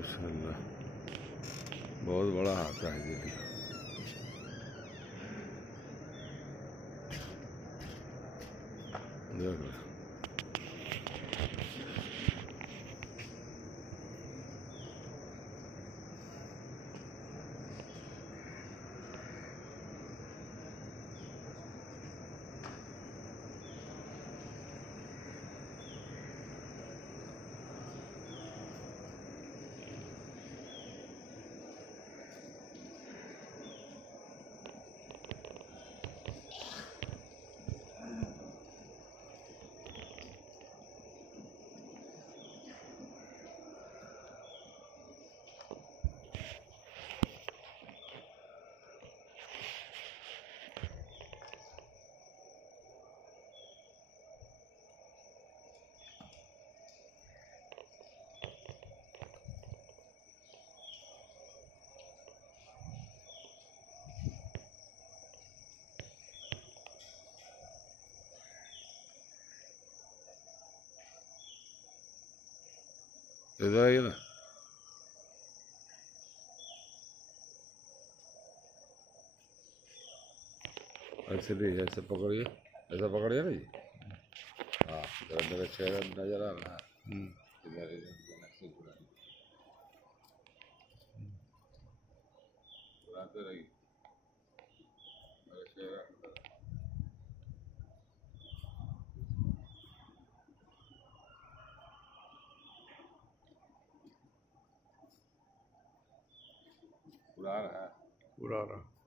माशाल्लाह बहुत बड़ा हाथा है जी। देख लो इधर आइए ना। ऐसे लीजिए, ऐसे पकड़िए, ऐसा पकड़िए ना जी। हाँ जरा मेरा चेहरा नजर आ रहा है। इधर घुराते रहिए मेरा चेहरा। उड़ा रहा है, उड़ा रहा।